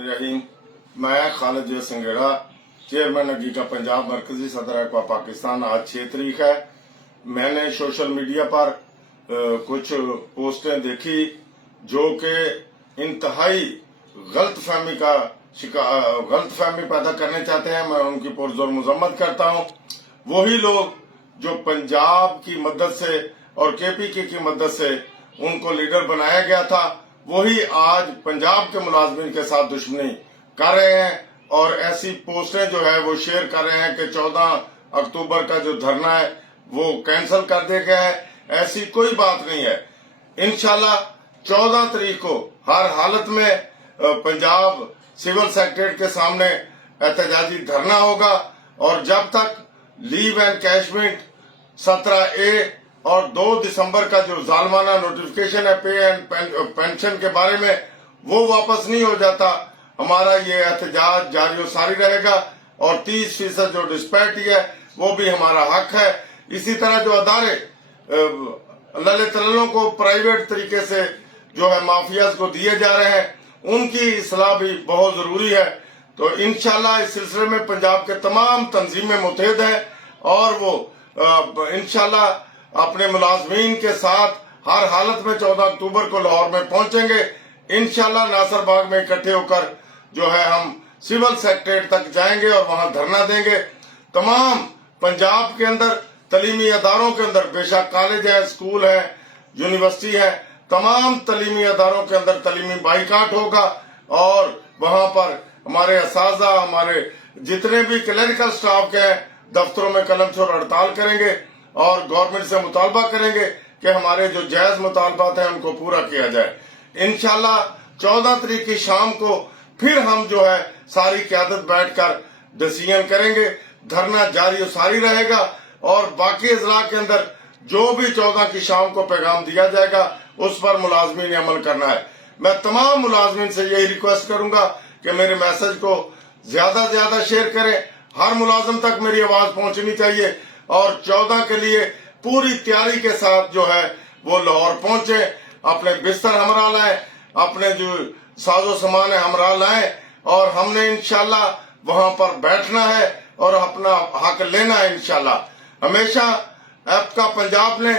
रहीम, मैं खालिद संगेड़ा, चेयरमैन अगीका पंजाब मरकजी सदर अक़वा पाकिस्तान। आज 6 तारीख है। मैंने सोशल मीडिया पर कुछ पोस्टें देखी जो कि इंतहाई गलतफहमी पैदा करने चाहते हैं। मैं उनकी पुरजोर मजम्मत करता हूं। वही लोग जो पंजाब की मदद से और केपीके की मदद से उनको लीडर बनाया गया था, वही आज पंजाब के मुलाजमीन के साथ दुश्मनी कर रहे हैं और ऐसी पोस्टें जो है वो शेयर कर रहे हैं कि 14 अक्टूबर का जो धरना है वो कैंसिल कर दिया गया है। ऐसी कोई बात नहीं है। इंशाल्लाह 14 तारीख को हर हालत में पंजाब सिविल सेक्रेटरीट के सामने एहतजाजी धरना होगा और जब तक लीव एनकैशमेंट 17A और 2 दिसंबर का जो जालमाना नोटिफिकेशन है पे एंड पेंशन के बारे में वो वापस नहीं हो जाता, हमारा ये एहतजाज जारी सारी रहेगा। और 30% जो डिस्पैरिटी है वो भी हमारा हक है। इसी तरह जो अदारे ललित को प्राइवेट तरीके से जो है माफियाज को दिए जा रहे हैं, उनकी इस्लाह भी बहुत जरूरी है। तो इंशाल्लाह इस सिलसिले में पंजाब के तमाम तंजीमें मुतहद हैं और वो इंशाल्लाह अपने मुलाजमीन के साथ हर हालत में 14 अक्टूबर को लाहौर में पहुंचेंगे। इंशाल्लाह नासिर बाग में इकट्ठे होकर जो है हम सिविल सेक्रेटरीट तक जाएंगे और वहां धरना देंगे। तमाम पंजाब के अंदर तलीमी अदारों के अंदर, बेशक कॉलेज है, स्कूल है, यूनिवर्सिटी है, तमाम तलीमी अदारों के अंदर तलीमी बाइकाट होगा और वहां पर हमारे असाजा, हमारे जितने भी क्लरिकल स्टाफ के हैं, दफ्तरों में कलम छोड़ हड़ताल करेंगे और गवर्नमेंट से मुतालबा करेंगे कि हमारे जो जायज मुतालबात हैं उनको पूरा किया जाए। इंशाल्लाह 14 तारीख की शाम को फिर हम जो है सारी क्यादत बैठकर डिसीजन करेंगे। धरना जारी सारी रहेगा और बाकी अजला के अंदर जो भी 14 की शाम को पैगाम दिया जाएगा उस पर मुलाजमीन ने अमल करना है। मैं तमाम मुलाजमीन से यही रिक्वेस्ट करूंगा कि मेरे मैसेज को ज्यादा से ज्यादा शेयर करें। हर मुलाजिम तक मेरी आवाज पहुंचनी चाहिए और 14 के लिए पूरी तैयारी के साथ जो है वो लाहौर पहुंचे। अपने बिस्तर हमरा लाएं, अपने जो साजो सामान है हमरा लाएं और हमने इंशाल्लाह वहां पर बैठना है और अपना हक लेना है। इंशाल्लाह हमेशा आपका पंजाब ने,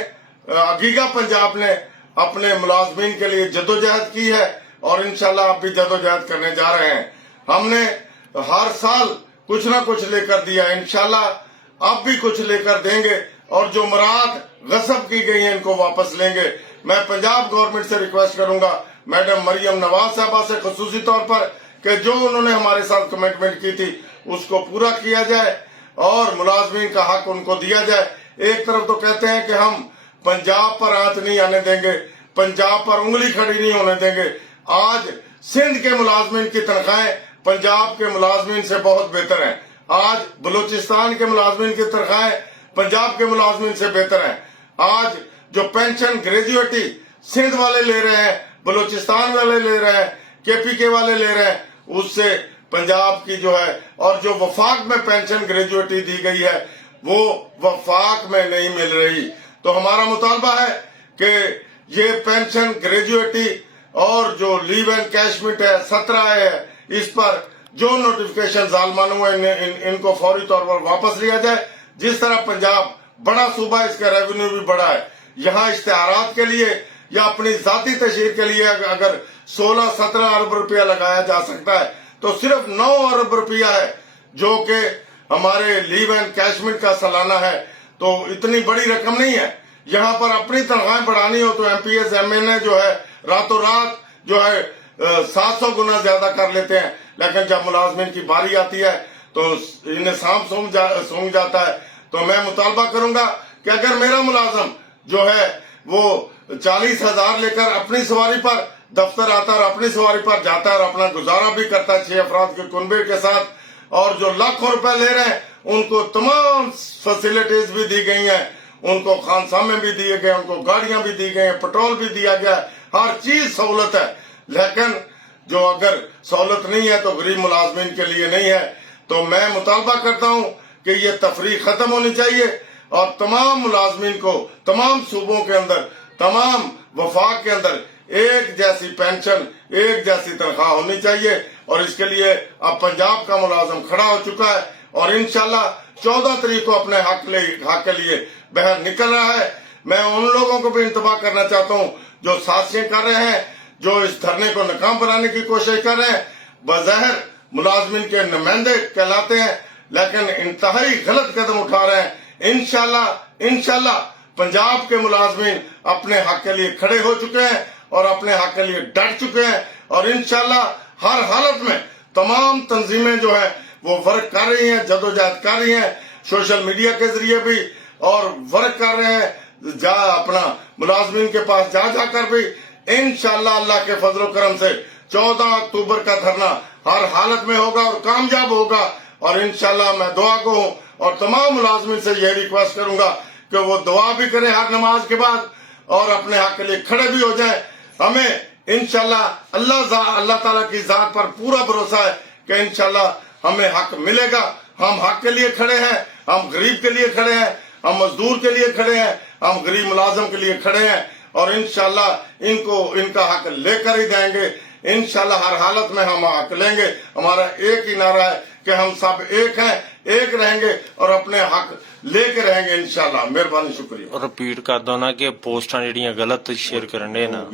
अगीगा पंजाब ने अपने मुलाजमीन के लिए जदोजहद की है और इंशाल्लाह आप भी जदोजहद करने जा रहे हैं। हमने हर साल कुछ ना कुछ लेकर दिया, इंशाल्लाह अब भी कुछ लेकर देंगे और जो मुराद गसब की गई है इनको वापस लेंगे। मैं पंजाब गवर्नमेंट से रिक्वेस्ट करूंगा, मैडम मरियम नवाज साहबा से खसूसी तौर पर, कि जो उन्होंने हमारे साथ कमिटमेंट की थी उसको पूरा किया जाए और मुलाजमीन का हक उनको दिया जाए। एक तरफ तो कहते हैं कि हम पंजाब पर आंच नहीं आने देंगे, पंजाब पर उंगली खड़ी नहीं होने देंगे। आज सिंध के मुलाजमीन की तनख्वाहें पंजाब के मुलाजमीन से बहुत बेहतर हैं। आज बलूचिस्तान के मुलाजमीन की तनख्वाहें पंजाब के मुलाजमीन से बेहतर हैं। आज जो पेंशन ग्रेजुएटी सिंध वाले ले रहे हैं, बलूचिस्तान वाले ले रहे हैं, केपीके वाले ले रहे हैं, उससे पंजाब की जो है और जो वफाक में पेंशन ग्रेजुएटी दी गई है वो वफाक में नहीं मिल रही। तो हमारा मुतालबा है कि ये पेंशन ग्रेजुएटी और जो लीव एनकैशमेंट है 17 है, इस पर जो नोटिफिकेशन जालमान हुए इनको फौरी तौर पर वापस लिया जाए। जिस तरह पंजाब बड़ा सूबा, इसका रेवेन्यू भी बड़ा है, यहाँ इश्तेहारात के लिए या अपनी जाती तशहीर के लिए अगर 16-17 अरब रुपया लगाया जा सकता है तो सिर्फ 9 अरब रुपया है जो कि हमारे लीव एंड कैशमेंट का सालाना है। तो इतनी बड़ी रकम नहीं है। यहाँ पर अपनी तनख्वाहें बढ़ानी हो तो MPS MNA जो है रातों रात जो है 700 गुना ज्यादा कर लेते हैं, लेकिन जब मुलाजमीन की बारी आती है तो इन्हें सांप सूंघ जाता है। तो मैं मुतालबा करूंगा कि अगर मेरा मुलाजम जो है वो 40,000 लेकर अपनी सवारी पर दफ्तर आता है और अपनी सवारी पर जाता है और अपना गुजारा भी करता है 6 अफराद के कुनबे के साथ, और जो लाखों रुपए ले रहे हैं उनको तमाम फैसिलिटीज भी दी गई हैं, उनको खानसामे भी दिए गए, उनको गाड़ियां भी दी गई, पेट्रोल भी दिया गया, हर चीज सहूलत है। लेकिन जो अगर सहूलत नहीं है तो गरीब मुलाजमीन के लिए नहीं है। तो मैं मुतालबा करता हूं कि ये तफरीक खत्म होनी चाहिए और तमाम मुलाजमीन को तमाम सूबों के अंदर, तमाम वफाक के अंदर एक जैसी पेंशन, एक जैसी तनख्वाह होनी चाहिए। और इसके लिए अब पंजाब का मुलाजिम खड़ा हो चुका है और इंशाल्लाह 14 तारीख को अपने हक के लिए बाहर निकल रहा है। मैं उन लोगों को भी इंतबाह करना चाहता हूँ जो साजिशें कर रहे हैं, जो इस धरने को नाकाम बनाने की कोशिश कर रहे हैं। बज़ाहिर मुलाजमिन के नुमाइंदे कहलाते हैं, लेकिन इंतहाई गलत कदम उठा रहे हैं। इंशाल्लाह पंजाब के मुलाजमिन अपने हक के लिए खड़े हो चुके हैं और अपने हक के लिए डट चुके हैं। और इंशाल्लाह हर हालत में तमाम तंजीमें जो है वो वर्क कर रही हैं, जदोजहद कर रही हैं, सोशल मीडिया के जरिए भी, और वर्क कर रहे हैं अपना मुलाजमिन के पास जाकर भी। इंशाल्लाह अल्लाह के फजल करम से 14 अक्टूबर का धरना हर हालत में होगा और कामयाब होगा। और इंशाल्लाह मैं दुआ को हूँ और तमाम मुलाजमिन से यह रिक्वेस्ट करूंगा कि वो दुआ भी करें हर नमाज के बाद और अपने हक के लिए खड़े भी हो जाएं। हमें इंशाल्लाह अल्लाह ताला की जात पर पूरा भरोसा है कि इंशाल्लाह हमें हक मिलेगा। हम हक के लिए खड़े हैं, हम गरीब के लिए खड़े हैं, हम मजदूर के लिए खड़े हैं, हम गरीब मुलाजिम के लिए खड़े हैं। और इंशाल्लाह इनका हक लेकर ही जाएंगे। इंशाल्लाह हर हालत में हम हक लेंगे। हमारा एक ही नारा है कि हम सब एक हैं, एक रहेंगे और अपने हक लेके रहेंगे इंशाल्लाह। मेहरबानी, शुक्रिया। रिपीट कर दो ना कि पोस्टां जिहड़ियां गलत शेयर करने ना।